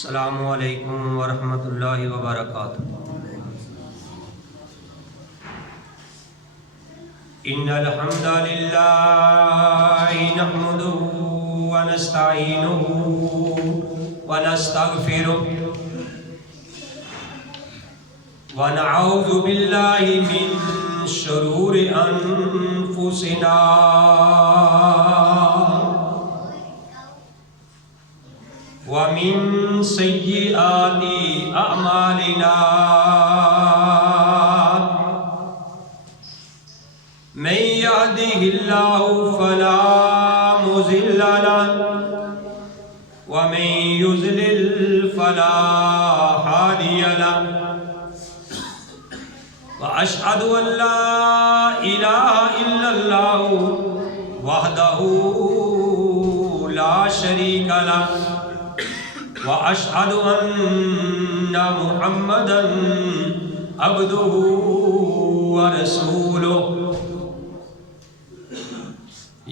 السلام علیکم ورحمۃ اللہ وبرکاتہ۔ ان الحمد للہ نحمده ونستعینه ونستغفره ونعوذ باللہ من شرور انفسنا ومن سیئات اعمالنا من يهده الله فلا مضل له ومن يضلل فلا هادي له واشهد ان لا اله الا الله وحده لا شريك له واشهد ان محمدا عبده ورسوله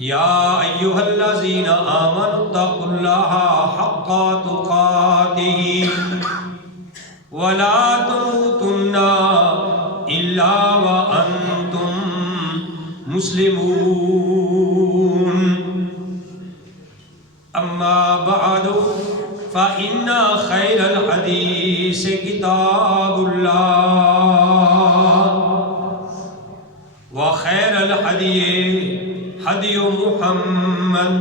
یا ایھا الذین آمنوا اتقوا اللہ حق تقاتہ ولا تموتن الا وانتم مسلمون اما بعد فإن خیر الحدیث کتاب اللہ وخیر الحدی حدی محمد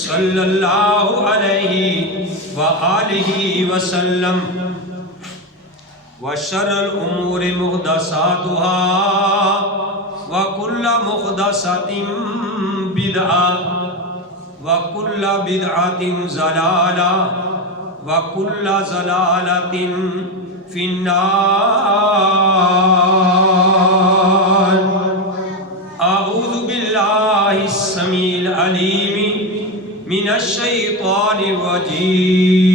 صلی اللہ علیہ وآلہ وسلم وشر الامور محدثاتها وکل محدثۃ بدعہ وکل بدعۃ ضلالہ وکل ضلالۃ فی النار۔ اعوذ باللہ السمیع العلیم من الشیطان الرجیم،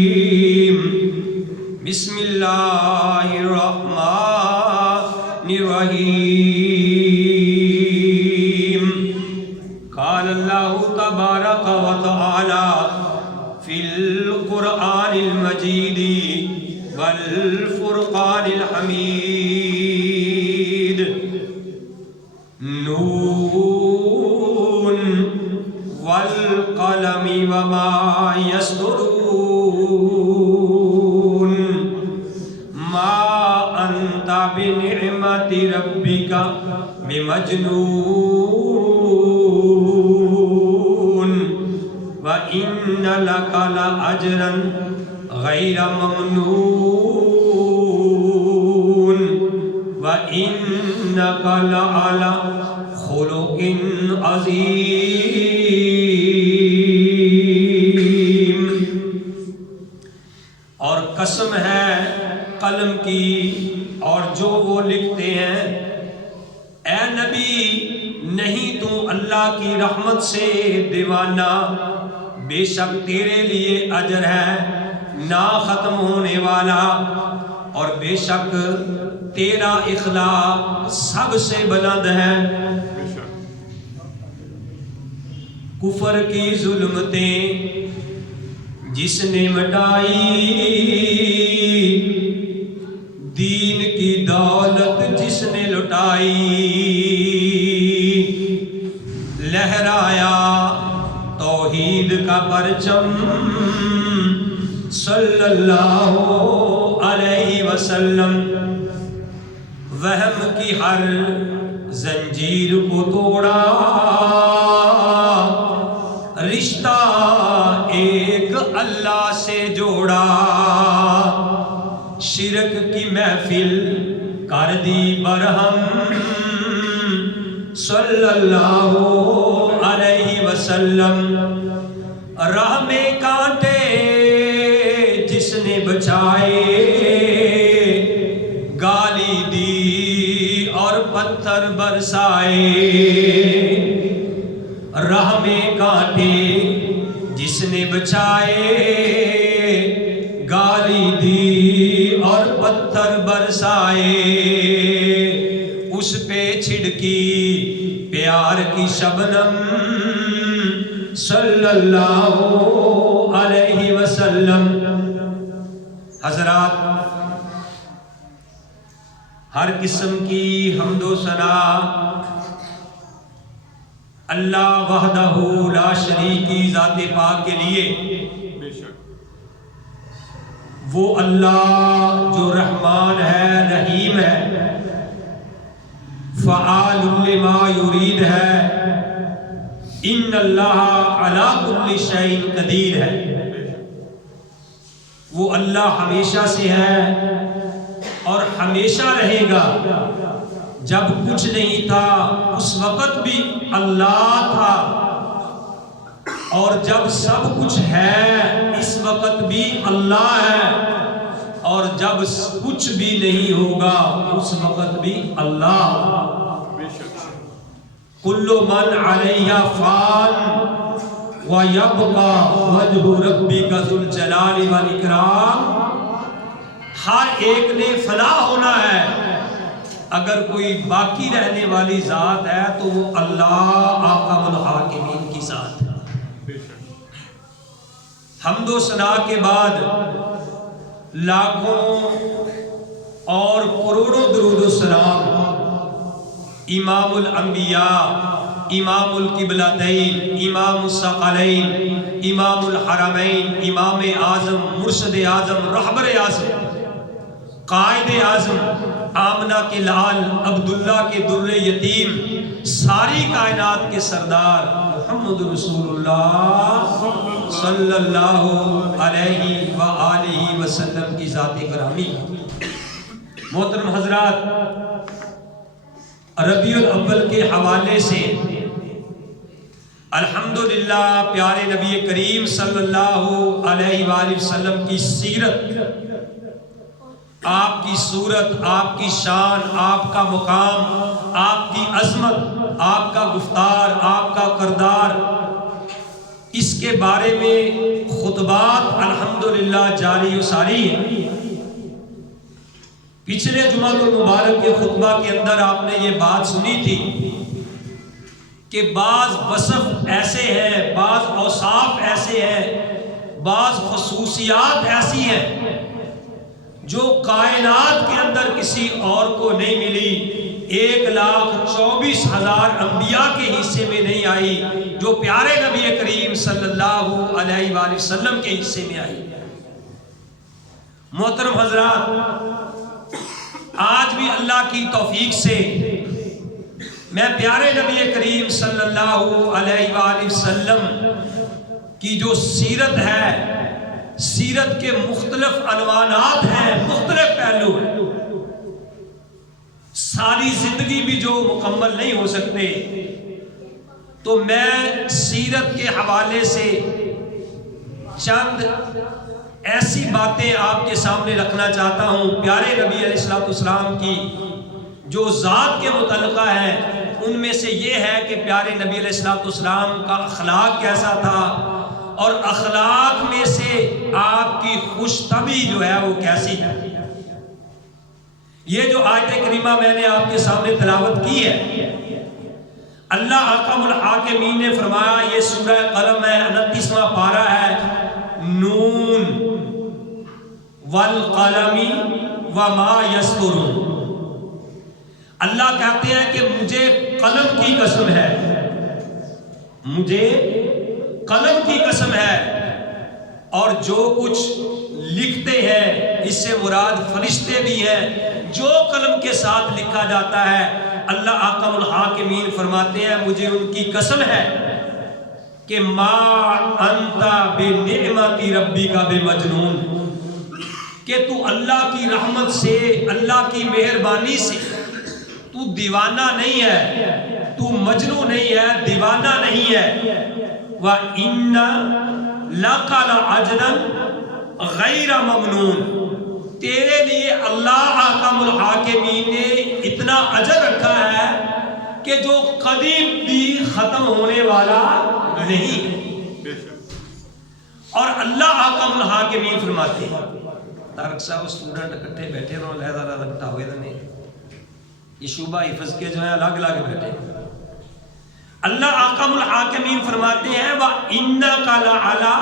بسم اللہ الرحمن الرحیم۔ قال اللہ تبارک و تعالی فی القرآن المجید والفرقان الحمید، نون والقلم وما یسطرون، ما انت بنعمت ربک بمجنون، وَإِنَّ لَكَ لَأَجْرًا غَيْرَ مَمْنُونٍ وَإِنَّكَ لَعَلَى خُلُقٍ عَظِيمٍ۔ اور قسم ہے قلم کی اور جو وہ لکھتے ہیں، اے نبی نہیں تو اللہ کی رحمت سے دیوانہ، بے شک تیرے لیے اجر ہے نہ ختم ہونے والا، اور بے شک تیرا اخلاق سب سے بلند ہے۔ کفر کی ظلمتیں جس نے مٹائی، دین کی دولت جس نے لٹائی، لہرایا توحید کا پرچم صلی اللہ علیہ وسلم، وہم کی ہر زنجیر کو توڑا، رشتہ ایک اللہ سے جوڑا، شرک کی محفل کر دی برہم صلی اللہ علیہ وسلم، راہ میں کانٹے جس نے بچائے، گالی دی اور پتھر برسائے، راہ میں کانٹے جس نے بچائے، گالی دی اور پتھر برسائے، اس پہ چھڑکی پیار کی شبنم صلی اللہ علیہ وسلم، حضرات، ہر قسم کی حمد و ثنا اللہ وحدہ لا شریک کی ذات پاک کے لیے، وہ اللہ جو رحمان ہے، رحیم ہے، فعال لما یرید ہے، ان اللہ علی کل شیء قدیر ہے۔ وہ اللہ ہمیشہ سے ہے اور ہمیشہ رہے گا۔ جب کچھ نہیں تھا اس وقت بھی اللہ تھا، اور جب سب کچھ ہے اس وقت بھی اللہ ہے، اور جب کچھ بھی نہیں ہوگا اس وقت بھی اللہ۔ کل من علیہا فان وَيَبْقَى وَجْهُ رَبِّكَ ذُو الْجَلَالِ وَالْإِكْرَامِ۔ ہر ایک نے فنا ہونا ہے، اگر کوئی باقی رہنے والی ذات ہے تو وہ اللہ احکم الحاکمین کی ذات ہے۔ حمد و ثنا کے بعد لاکھوں اور کروڑوں درود و سلام امام الانبیاء، امام القبلتین، امام الثقلین، امام الحرمین، امام اعظم، مرشد اعظم، رہبر اعظم، قائد اعظم، آمنہ کے لال، عبداللہ کے در یتیم، ساری کائنات کے سردار محمد رسول اللہ صلی اللہ علیہ وآلہ وسلم کی ذات گرامی۔ محترم حضرات، ربیع الاول کے حوالے سے الحمدللہ پیارے نبی کریم صلی اللہ علیہ وآلہ وسلم کی سیرت، آپ کی صورت، آپ کی شان، آپ کا مقام، آپ کی عظمت، آپ کا گفتار، آپ کا کردار، اس کے بارے میں خطبات الحمدللہ جاری و ساری ہیں۔ پچھلے جمعہ المبارک کے خطبہ کے اندر آپ نے یہ بات سنی تھی کہ بعض وصف ایسے ہیں، بعض اوصاف ایسے ہیں، بعض خصوصیات ایسی ہیں جو کائنات کے اندر کسی اور کو نہیں ملی، 1,24,000 انبیاء کے حصے میں نہیں آئی، جو پیارے نبی کریم صلی اللہ علیہ وآلہ وسلم کے حصے میں آئی۔ محترم حضرات، آج بھی اللہ کی توفیق سے میں پیارے نبی کریم صلی اللہ علیہ وآلہ وسلم کی جو سیرت ہے، سیرت کے مختلف عنوانات ہیں، مختلف پہلو ہیں، ساری زندگی بھی جو مکمل نہیں ہو سکتے، تو میں سیرت کے حوالے سے چند ایسی باتیں آپ کے سامنے رکھنا چاہتا ہوں۔ پیارے نبی علیہ السلام کی جو ذات کے متعلقہ ہے، ان میں سے یہ ہے کہ پیارے نبی علیہ السلام کا اخلاق کیسا تھا، اور اخلاق میں سے آپ کی خوش طبعی جو ہے وہ کیسی ہے۔ یہ جو آیت کریمہ میں نے آپ کے سامنے تلاوت کی ہے، اللہ احکم الحاکمین نے فرمایا، یہ سورہ قلم ہے، 29واں پارہ ہے، نون والقلم وما یسطرون۔ اللہ کہتے ہیں کہ مجھے قلم کی قسم ہے، مجھے قلم کی قسم ہے، اور جو کچھ لکھتے ہیں، اس سے مراد فرشتے بھی ہیں، جو قلم کے ساتھ لکھا جاتا ہے، اللہ احکم الحاکمین فرماتے ہیں مجھے ان کی قسم ہے کہ ما انت بنعمت ربک بمجنون، کہ تو اللہ کی رحمت سے، اللہ کی مہربانی سے تو دیوانہ نہیں ہے، تو مجنون نہیں ہے، دیوانہ نہیں ہے۔ وَإِنَّ لَكَ لَأَجْرًا غَيْرَ مَمْنُونٍ، تیرے لیے اللہ احکم الحاکمین نے اتنا اجر رکھا ہے کہ جو قدیم بھی ختم ہونے والا نہیں ہے۔ اور اللہ احکم الحاکمین فرماتے ہیں، طارق صاحب اسٹوڈنٹ اکٹھے بیٹھے رہو، لہذا لگتا ہوئے نہیں، یہ شعبہ حفظ کے جو ہے الگ الگ بیٹھے۔ اللہ احکم الحاکمین فرماتے ہیں وَإِنَّكَ لَعَلَىٰ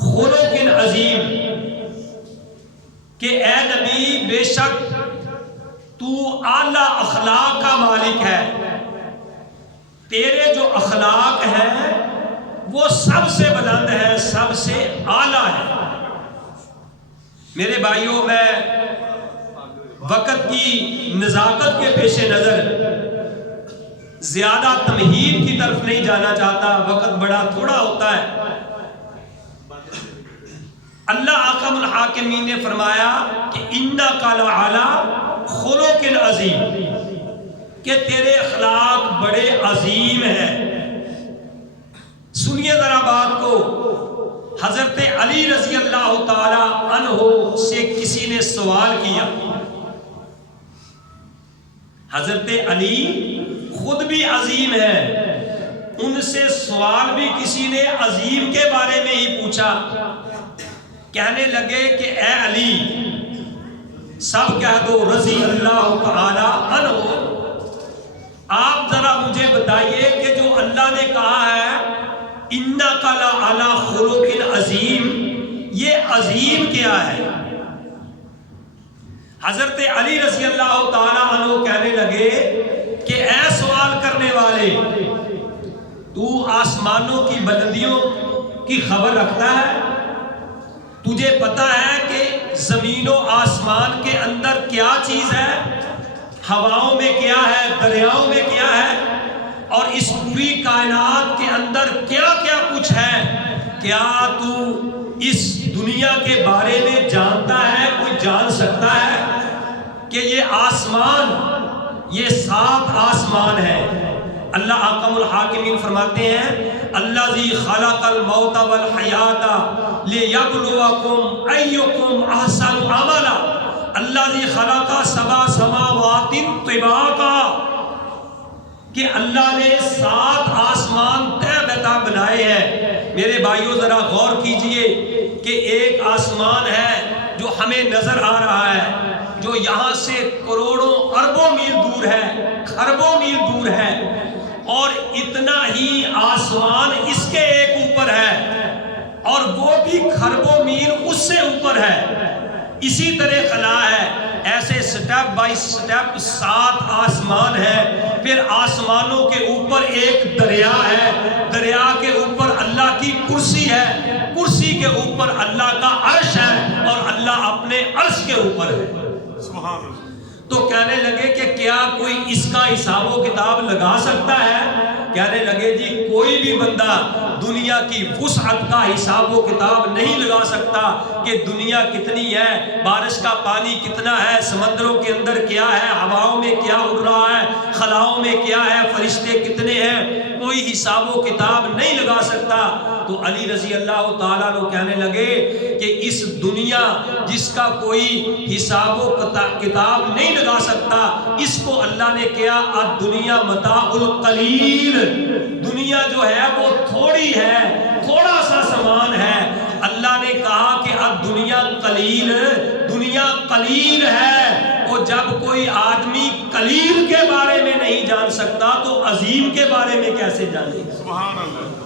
خُلُقٍ عَظِيمٍ، کہ اے نبی بے شک تو اعلیٰ اخلاق کا مالک ہے، تیرے جو اخلاق ہیں وہ سب سے بلند ہے، سب سے اعلیٰ ہے۔ میرے بھائیوں، میں وقت کی نزاکت کے پیش نظر زیادہ تمہید کی طرف نہیں جانا چاہتا، وقت بڑا تھوڑا ہوتا ہے۔ اللہ احکم الحاکمین نے فرمایا کہ اِنَّکَ لَعَلَىٰ خُلُقٍ عَظِیمٍ، کہ تیرے اخلاق بڑے عظیم ہیں۔ سنیے ذرا بات کو، حضرت علی رضی اللہ تعالی عنہ سے کسی نے سوال کیا۔ حضرت علی خود بھی عظیم ہے، ان سے سوال بھی کسی نے عظیم کے بارے میں ہی پوچھا۔ کہنے لگے کہ اے علی، سب کہہ دو رضی اللہ تعالی عنہ، آپ ذرا مجھے بتائیے کہ جو اللہ نے کہا ہے اِنَّکَ لَعَلَىٰ خُلُقٍ عَظِیمٍ، یہ عظیم کیا ہے؟ حضرت علی رضی اللہ تعالی عنہ کہنے لگے کہ اے سوال کرنے والے، تو آسمانوں کی بلندیوں کی خبر رکھتا ہے؟ تجھے پتا ہے کہ زمین و آسمان کے اندر کیا چیز ہے، ہواؤں میں کیا ہے، دریاؤں میں کیا ہے، اور اس پوری کائنات کے اندر کیا کیا کچھ ہے؟ کیا تو اس دنیا کے بارے میں جانتا ہے؟ کوئی جان سکتا ہے کہ یہ آسمان، یہ 7 آسمان ہے؟ اللہ احکم الحاکمین فرماتے ہیں الذی خلق الموت والحیات لیبلوکم ایکم احسن عملا، الذی خلق 7 سماوات طباقا، کہ اللہ نے 7 آسمان طے بتا بنائے ہیں۔ میرے بھائیوں ذرا غور کیجئے کہ ایک آسمان ہے جو ہمیں نظر آ رہا ہے، جو یہاں سے کروڑوں اربوں میل دور ہے، خربوں میل دور ہے، اور اتنا ہی آسمان اس کے ایک اوپر ہے، اور وہ بھی خربوں میل اس سے اوپر ہے۔ اسی طرح خلا ہے، ایسے سٹیپ بائی سٹیپ 7 آسمان ہے۔ پھر آسمانوں کے اوپر ایک دریا ہے، دریا کے اوپر اللہ کی کرسی ہے، کرسی کے اوپر اللہ کا عرش ہے، اور اللہ اپنے عرش کے اوپر ہے۔ سبحان اللہ۔ تو کہنے لگے کہ کیا کوئی اس کا حساب و کتاب لگا سکتا ہے؟ کہنے لگے جی کوئی بھی بندہ دنیا کی وسعت کا حساب و کتاب نہیں لگا سکتا کہ دنیا کتنی ہے، بارش کا پانی کتنا ہے، سمندروں کے اندر کیا ہے، ہواؤں میں کیا اڑ رہا ہے، خلاؤں میں کیا ہے، فرشتے کتنے ہیں، کوئی حساب و کتاب نہیں لگا سکتا۔ تو علی رضی اللہ تعالیٰ عنہ کہنے لگے کہ اس دنیا جس کا کوئی حساب و کتاب نہیں لگا سکتا، اس کو اللہ نے کیا الدنیا متاع القلیل، دنیا جو ہے وہ تھوڑی ہے، تھوڑا سا سامان ہے۔ اللہ نے کہا کہ الدنیا قلیل، دنیا قلیل ہے، اور جب کوئی آدمی قلیل کے بارے میں نہیں جان سکتا تو عظیم کے بارے میں کیسے جانے گا؟ سبحان اللہ۔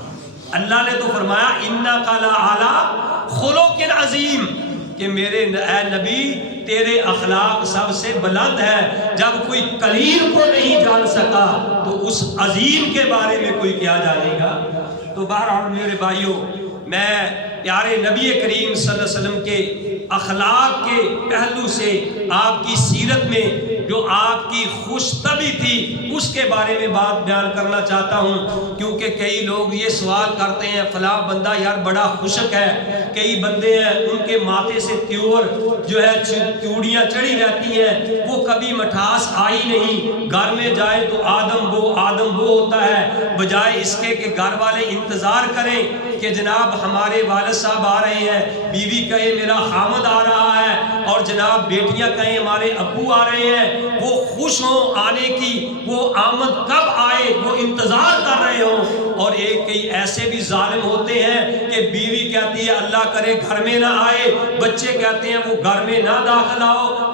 اللہ نے تو فرمایا اِنَّکَ لَعَلَىٰ خُلُقٍ عَظِیمٍ، کہ میرے اے نبی تیرے اخلاق سب سے بلند ہے۔ جب کوئی قلیل کو نہیں جان سکا تو اس عظیم کے بارے میں کوئی کیا جانے گا؟ تو بہرحال میرے بھائیوں، میں پیارے نبی کریم صلی اللہ علیہ وسلم کے اخلاق کے پہلو سے، آپ کی سیرت میں جو آپ کی خوش طبعی تھی اس کے بارے میں بات بیان کرنا چاہتا ہوں، کیونکہ کئی لوگ یہ سوال کرتے ہیں فلاں بندہ یار بڑا خشک ہے، کئی بندے ہیں ان کے ماتھے سے تیور جو ہے تیوڑیاں چڑھی رہتی ہیں، وہ کبھی مٹھاس آئی نہیں، گھر میں جائے تو آدم بو ہوتا ہے، بجائے اس کے کہ گھر والے انتظار کریں کہ جناب ہمارے والد صاحب آ رہے ہیں، بیوی کہے میرا خامد آ رہا ہے، اور جناب بیٹیاں کہیں ہمارے ابو آ رہے ہیں، وہ خوش ہوں آنے کی، وہ آمد کب آئے آئے وہ انتظار کر رہے ہوں، اور ایک کئی ایسے بھی ظالم ہوتے ہیں کہ بیوی کہتی ہے اللہ کرے گھر میں نہ آئے، بچے کہتے ہیں وہ گھر میں نہ داخل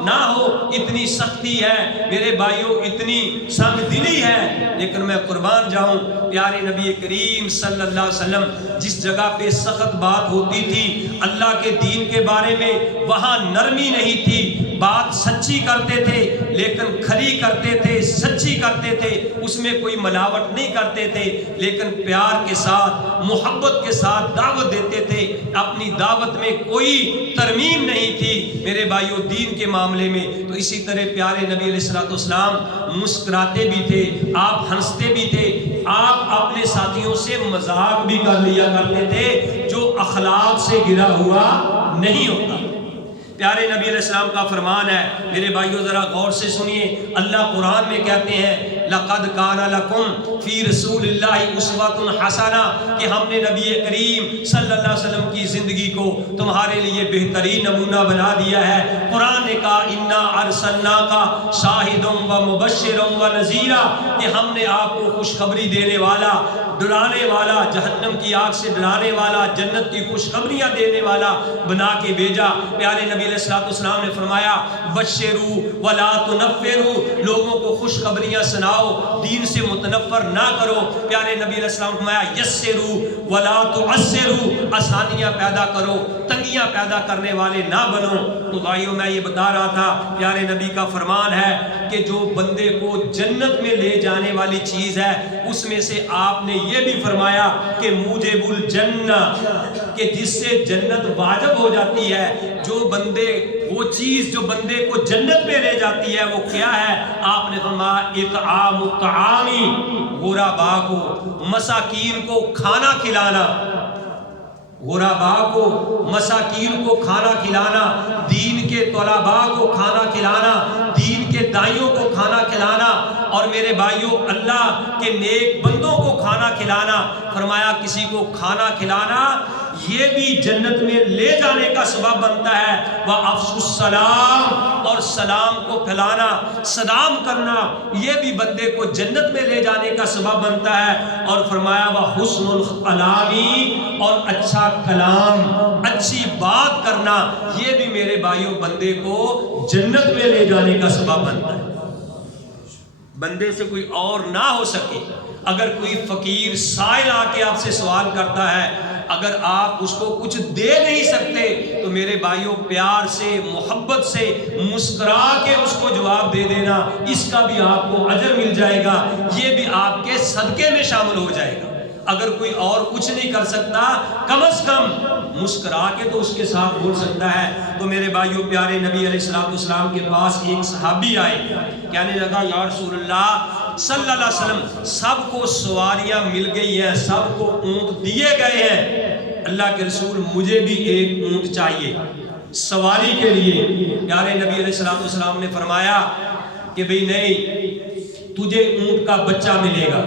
نہ ہو، اتنی سختی ہے میرے بھائیوں، اتنی سنگ دلی ہے۔ لیکن میں قربان جاؤں، پیارے نبی کریم صلی اللہ علیہ وسلم جس جگہ پہ سخت بات ہوتی تھی اللہ کے دین کے بارے میں، وہاں نرمی نہیں تھی، بات سچی کرتے تھے لیکن کھری کرتے تھے، سچی کرتے تھے، اس میں کوئی ملاوٹ نہیں کرتے تھے، لیکن پیار کے ساتھ محبت کے ساتھ دعوت دیتے تھے، اپنی دعوت میں کوئی ترمیم نہیں تھی میرے بھائیوں دین کے معاملے میں۔ تو اسی طرح پیارے نبی علیہ الصلوۃ والسلام مسکراتے بھی تھے، آپ ہنستے بھی تھے، آپ اپنے ساتھیوں سے مذاق بھی کر لیا کرتے تھے، جو اخلاق سے گرا ہوا نہیں ہوتا۔ پیارے نبی علیہ السلام کا فرمان ہے، میرے بھائیوں ذرا غور سے سنیے، اللہ قرآن میں کہتے ہیں لَقَدْ كَانَ لَكُمْ فِي رَسُولِ اللَّهِ أُسْوَةٌ حَسَنَةٌ، کہ ہم نے نبی کریم صلی اللہ علیہ وسلم کی زندگی کو تمہارے لیے بہترین نمونہ بنا دیا ہے۔ قرآن نے کہا اِنَّا أَرْسَلْنَاكَ شَاهِدًا وَمُبَشِّرًا وَنَذِيرًا، کہ ہم نے آپ کو خوشخبری دینے والا، ڈرانے والا، جہنم کی آگ سے ڈرانے والا، جنت کی خوشخبریاں دینے والا بنا کے بھیجا۔ پیارے نبی علیہ الصلوۃ والسلام نے فرمایا بشروا ولا تنفروا، لوگوں کو خوشخبریاں سناؤ، دین سے متنفر نہ کرو۔ پیارے نبی علیہ السلام نے فرمایا یسروا ولا تعسروا، آسانیاں پیدا کرو، تنگیاں پیدا کرنے والے نہ بنو۔ تو بھائیوں میں یہ بتا رہا تھا، پیارے نبی کا فرمان ہے کہ جو بندے کو جنت میں لے جانے والی چیز ہے اس میں سے آپ نے یہ بھی فرمایا کہ موجب الجنہ، کہ جس سے جنت واجب ہو جاتی ہے، جو بندے وہ چیز جو بندے کو جنت میں لے جاتی ہے وہ کیا ہے؟ آپ نے فرمایا اطعام الطعام، غربا کو، مساکین کو کھانا کھلانا، غربا کو، مساکین کو کھانا کھلانا، دین کے طلباء کو کھانا کھلانا، دین کے دائیوں کو کھانا کھلانا، اور میرے بھائیوں اللہ کے نیک بندوں کو کھانا کھلانا۔ فرمایا کسی کو کھانا کھلانا یہ بھی جنت میں لے جانے کا سبب بنتا ہے۔ وَأَفْشُوا السَّلَامَ، اور سلام کو پھیلانا، سلام کرنا، یہ بھی بندے کو جنت میں لے جانے کا سبب بنتا ہے۔ اور فرمایا وَحُسْنُ الْكَلَامِ، اور اچھا کلام، اچھی بات کرنا، یہ بھی میرے بھائیوں بندے کو جنت میں لے جانے کا سبب بنتا ہے۔ بندے سے کوئی اور نہ ہو سکے، اگر کوئی فقیر سائل آ کے آپ سے سوال کرتا ہے، اگر آپ اس کو کچھ دے نہیں سکتے تو میرے بھائیوں پیار سے، محبت سے مسکرا کے اس کو جواب دے دینا، اس کا بھی آپ کو اجر مل جائے گا، یہ بھی آپ کے صدقے میں شامل ہو جائے گا۔ اگر کوئی اور کچھ نہیں کر سکتا کم از کم مسکرا کے تو اس کے ساتھ بول سکتا ہے۔ تو میرے بھائیوں پیارے نبی علیہ الصلوۃ والسلام کے پاس ایک صحابی آئے، کہنے لگا یا رسول اللہ صلی اللہ علیہ وسلم سب کو سواریاں مل گئی ہیں، سب کو اونٹ دیے گئے ہیں، اللہ کے رسول مجھے بھی ایک اونٹ چاہیے سواری کے لیے۔ پیارے نبی علیہ الصلوۃ والسلام نے فرمایا کہ بھئی نہیں، تجھے اونٹ کا بچہ ملے گا۔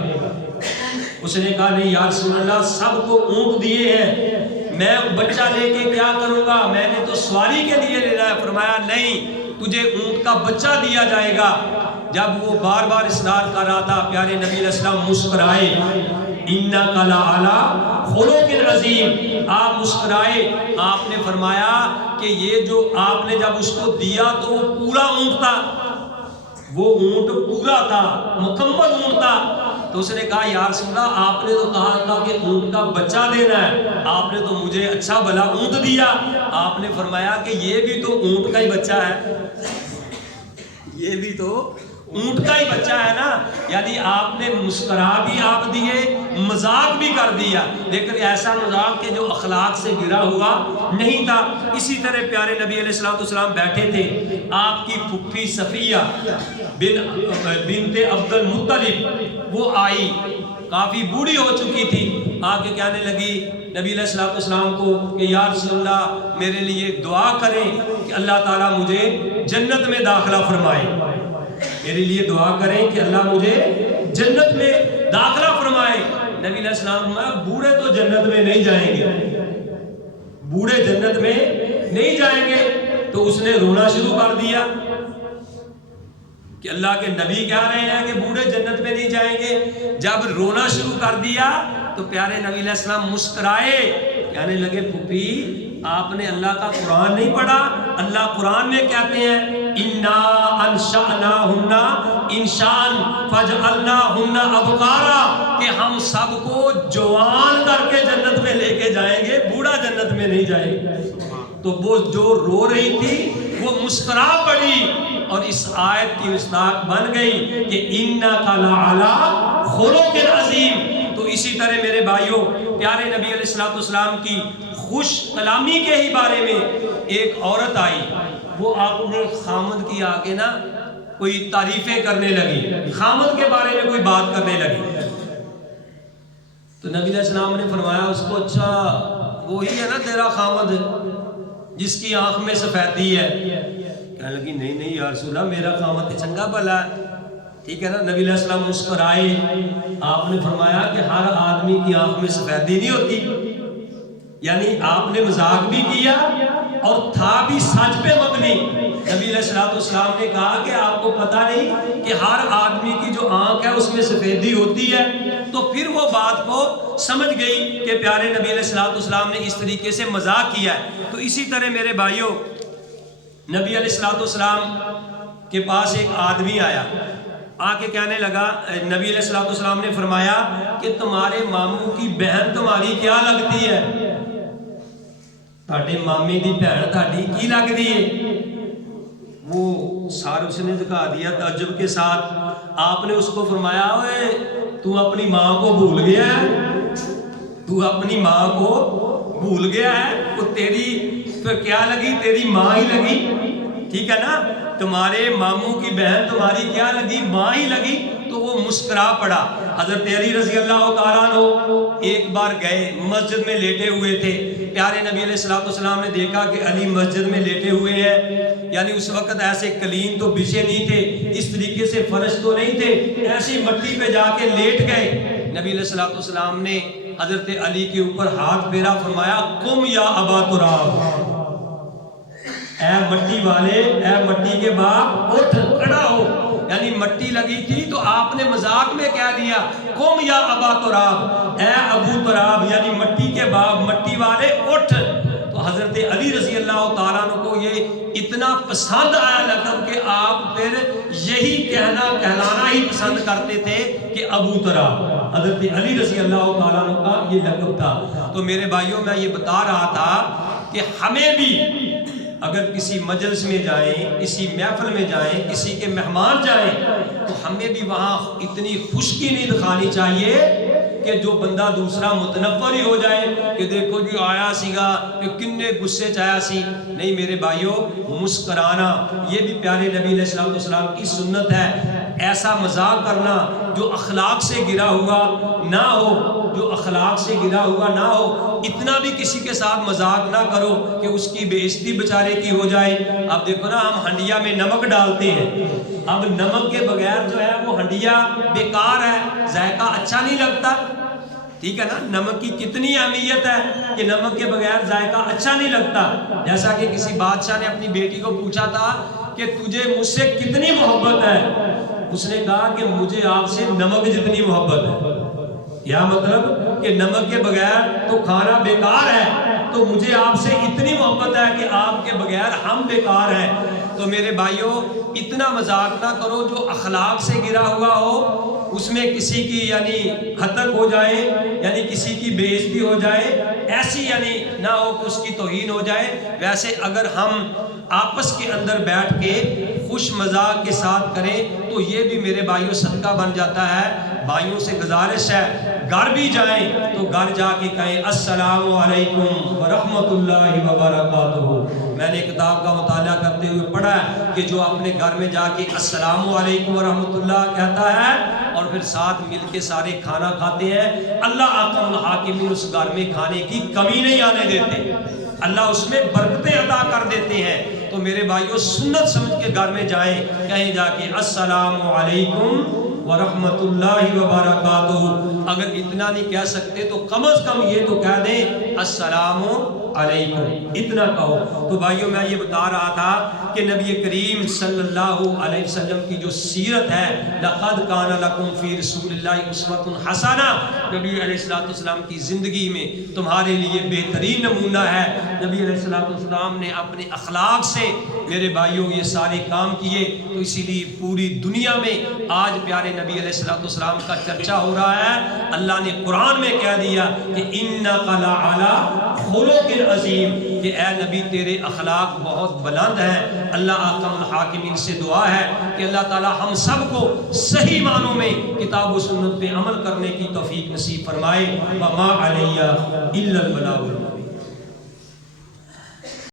اس نے کہا نہیں یا رسول اللہ سب کو اونٹ دیے ہیں، میں بچہ لے کے کیا کروں گا، میں نے تو سواری کے لیے لینا ہے۔ فرمایا نہیں، تجھے اونٹ کا بچہ دیا جائے گا۔ جب وہ بار بار اصرار کر رہا تھا پیارے نبی علیہ السلام مسکرائے، اِنَّكَ لَعَلَىٰ خُلُقٍ عَظِيمٍ، آپ مسکرائے۔ آپ نے فرمایا کہ یہ جو آپ نے جب اس کو دیا تو وہ پورا اونٹ تھا، وہ اونٹ پورا تھا، مکمل اونٹ تھا۔ تو اس نے کہا یا رسول اللہ آپ نے تو کہا تھا کہ اونٹ کا بچہ دینا ہے، آپ نے تو مجھے اچھا بھلا اونٹ دیا۔ آپ نے فرمایا کہ یہ بھی تو اونٹ کا ہی بچہ ہے، یہ بھی تو اونٹ کا ہی بچہ ہے نا، یعنی آپ نے مسکرا بھی آپ دیے، مذاق بھی کر دیا، لیکن ایسا مذاق کہ جو اخلاق سے گرا ہوا نہیں تھا۔ اسی طرح پیارے نبی علیہ الصلوۃ والسلام بیٹھے تھے، آپ کی پھپھی صفیہ بنت عبد المطلب وہ آئی، کافی بوڑھی ہو چکی تھی، آ کے کہنے لگی نبی علیہ الصلوۃ والسلام کو کہ یا رسول اللہ میرے لیے دعا کریں کہ اللہ تعالیٰ مجھے جنت میں داخلہ فرمائے، میرے لیے دعا کریں کہ اللہ مجھے جنت میں داخلہ فرمائے۔ نبی علیہ السلام نے بوڑھے تو جنت میں نہیں جائیں گے، بوڑھے جنت میں نہیں جائیں گے۔ تو اس نے رونا شروع کر دیا، کہ اللہ کے نبی کہہ رہے ہیں کہ بوڑھے جنت میں نہیں جائیں گے۔ جب رونا شروع کر دیا تو پیارے نبی علیہ السلام مسکرائے، کہنے لگے پھوپھی آپ نے اللہ کا قرآن نہیں پڑھا؟ اللہ قرآن میں کہتے ہیں اِنَّا أَنشَأْنَاهُنَّ إِنشَاءً فَجَعَلْنَاهُنَّ أَبْكَارًا، کہ ہم سب کو جوان کر کے جنت میں لے کے جائیں گے، بوڑھا جنت میں نہیں جائیں گے۔ تو وہ جو رو رہی تھی وہ مسکرا پڑی اور اس آیت کی مصداق بن گئی کہ اِنَّكَ لَعَلَىٰ خُلُقٍ عَظِيمٍ۔ تو اسی طرح میرے بھائیوں، پیارے نبی علیہ السلام کی خوش کلامی کے ہی بارے میں ایک عورت آئی، وہ اپنے خامد کی آگے نا کوئی تعریفیں کرنے لگی، خامد کے بارے میں کوئی بات کرنے لگی۔ تو نبی علیہ السلام نے فرمایا اس کو، اچھا وہی ہے نا تیرا خامد جس کی آنکھ میں سفیدی ہے؟ کہنے لگی نہیں نہیں یا رسول اللہ میرا خامد چنگا بھلا ہے، ٹھیک ہے نا۔ نبی علیہ السلام مسکرائے، آپ نے فرمایا کہ ہر آدمی کی آنکھ میں سفیدی نہیں ہوتی، یعنی آپ نے مذاق بھی کیا اور تھا بھی سچ پہ مبنی۔ نبی علیہ السلام نے کہا کہ آپ کو پتہ نہیں کہ ہر آدمی کی جو آنکھ ہے اس میں سفیدی ہوتی ہے؟ تو پھر وہ بات کو سمجھ گئی کہ پیارے نبی علیہ السلام نے اس طریقے سے مذاق کیا ہے۔ تو اسی طرح میرے بھائیوں، نبی علیہ السلام کے پاس ایک آدمی آیا، آ کے کہنے لگا، نبی علیہ السلام نے فرمایا کہ تمہارے ماموں کی بہن تمہاری کیا لگتی ہے؟ تھاڈے مامے دی بہن تھاڈی کی لگتی ہے؟ وہ سار اس نے دکھا دیا تعجب کے ساتھ۔ آپ نے اس کو فرمایا اوے تو اپنی ماں کو بھول گیا ہے، تو اپنی ماں کو بھول گیا ہے، وہ تیری پھر کیا لگی؟ تیری ماں ہی لگی، ٹھیک ہے نا۔ تمہارے ماموں کی بہن تمہاری کیا لگی؟ ماں ہی لگی۔ تو وہ مسکرا پڑا۔ حضرت علی رضی اللہ تعالیٰ عنہ ایک بار گئے، مسجد میں لیٹے ہوئے تھے، پیارے نبی علیہ السلام نے دیکھا کہ علی مسجد میں لیٹے ہوئے ہیں، یعنی اس وقت ایسے قلین تو بچھے نہیں تھے، اس طریقے سے فرش تو نہیں تھے، ایسی مٹی پہ جا کے لیٹ گئے۔ نبی علیہ السلام نے حضرت علی کے اوپر ہاتھ پھیرا، فرمایا قم یا ابا تراب، اے مٹی والے، اے مٹی کے باپ اٹھ کھڑا ہو۔ یعنی مٹی لگی تھی تو آپ نے مذاق میں کہہ دیا قم یا ابا تراب، اے ابو تراب یعنی مٹی کے باپ، مٹی والے اٹھ۔ تو حضرت علی رضی اللہ تعالیٰ عنہ کو یہ اتنا پسند آیا لقب کہ آپ پھر یہی کہلانا ہی پسند کرتے تھے کہ ابو تراب۔ حضرت علی رضی اللہ تعالیٰ عنہ کا یہ لقب تھا۔ تو میرے بھائیوں، میں یہ بتا رہا تھا کہ ہمیں بھی اگر کسی مجلس میں جائیں، کسی محفل میں جائیں، کسی کے مہمان جائیں، تو ہمیں بھی وہاں اتنی خوشکی نہیں دکھانی چاہیے کہ جو بندہ دوسرا متنفر ہی ہو جائے کہ دیکھو جی آیا سیگا کہ کنے غصے چایا سی۔ نہیں میرے بھائیوں، مسکرانا یہ بھی پیارے نبی علیہ السلام کی سنت ہے۔ ایسا مذاق کرنا جو اخلاق سے گرا ہوا نہ ہو، جو اخلاق سے گرا ہوا نہ ہو۔ اتنا بھی کسی کے ساتھ مذاق نہ کرو کہ اس کی بے عزتی بیچارے کی ہو جائے۔ اب دیکھو نا، ہم ہنڈیا میں نمک ڈالتے ہیں، اب نمک کے بغیر جو ہے وہ ہنڈیا بیکار ہے، ذائقہ اچھا نہیں لگتا، ٹھیک ہے نا۔ نمک کی کتنی اہمیت ہے کہ نمک کے بغیر ذائقہ اچھا نہیں لگتا۔ جیسا کہ کسی بادشاہ نے اپنی بیٹی کو پوچھا تھا کہ تجھے مجھ سے کتنی محبت ہے؟ اس نے کہا کہ مجھے آپ سے نمک جتنی محبت ہے۔ یا مطلب کہ نمک کے بغیر تو کھانا بیکار ہے، تو مجھے آپ سے اتنی محبت ہے کہ آپ کے بغیر ہم بیکار ہیں۔ تو میرے بھائیوں، اتنا مذاق نہ کرو جو اخلاق سے گرا ہوا ہو، اس میں کسی کی یعنی ہتک ہو جائے، یعنی کسی کی بے عزتی ہو جائے، ایسی یعنی نہ ہو کہ اس کی توہین ہو جائے۔ ویسے اگر ہم آپس کے اندر بیٹھ کے خوش مذاق کے ساتھ کریں تو یہ بھی میرے بھائیوں صدقہ بن جاتا ہے۔ بھائیوں سے گزارش ہے، گھر بھی جائیں تو گھر جا کے کہیں السلام علیکم ورحمۃ اللہ وبرکاتہ۔ میں نے کتاب کا مطالعہ کرتے ہوئے پڑھا ہے کہ جو اپنے گھر میں جا کے السلام علیکم ورحمۃ اللہ کہتا ہے اور پھر ساتھ مل کے سارے کھانا کھاتے ہیں، اللہ احکم الحاکمین اس گھر میں کھانے کی کمی نہیں آنے دیتے، اللہ اس میں برکتیں عطا کر دیتے ہیں۔ تو میرے بھائیوں، سنت سمجھ کے گھر میں جائیں، کہیں جا کے السلام علیکم ورحمۃ اللہ وبرکاتہ۔ اگر اتنا نہیں کہہ سکتے تو کم از کم یہ تو کہہ دیں السلام علیکم، اتنا کہو۔ تو بھائیوں، میں یہ بتا رہا تھا کہ نبی کریم صلی اللہ علیہ وسلم کی جو سیرت ہے، لَقَدْ كَانَ لَكُمْ فِي رَسُولِ اللَّهِ أُسْوَةٌ حَسَنَةٌ، نبی علیہ السلام کی زندگی میں تمہارے لیے بہترین نمونہ ہے۔ نبی علیہ السلام نے اپنے اخلاق سے میرے بھائیوں یہ سارے کام کیے، تو اسی لیے پوری دنیا میں آج پیارے نبی علیہ السلام کا چرچا ہو رہا ہے۔ اللہ نے قرآن میں کہہ دیا کہ اِنَّكَ لَعَلَىٰ خُلُقٍ عَظِيمٍ، کہ اے نبی تیرے اخلاق بہت بلند ہیں۔ اللہ احکم الحاکمین سے دعا ہے کہ اللہ تعالی ہم سب کو صحیح معنوں میں کتاب و سنت پہ عمل کرنے کی توفیق نصیب فرمائے۔ وَمَا عَلَيَّ إِلَّا الْبَلَاغُ الْمُبِينُ۔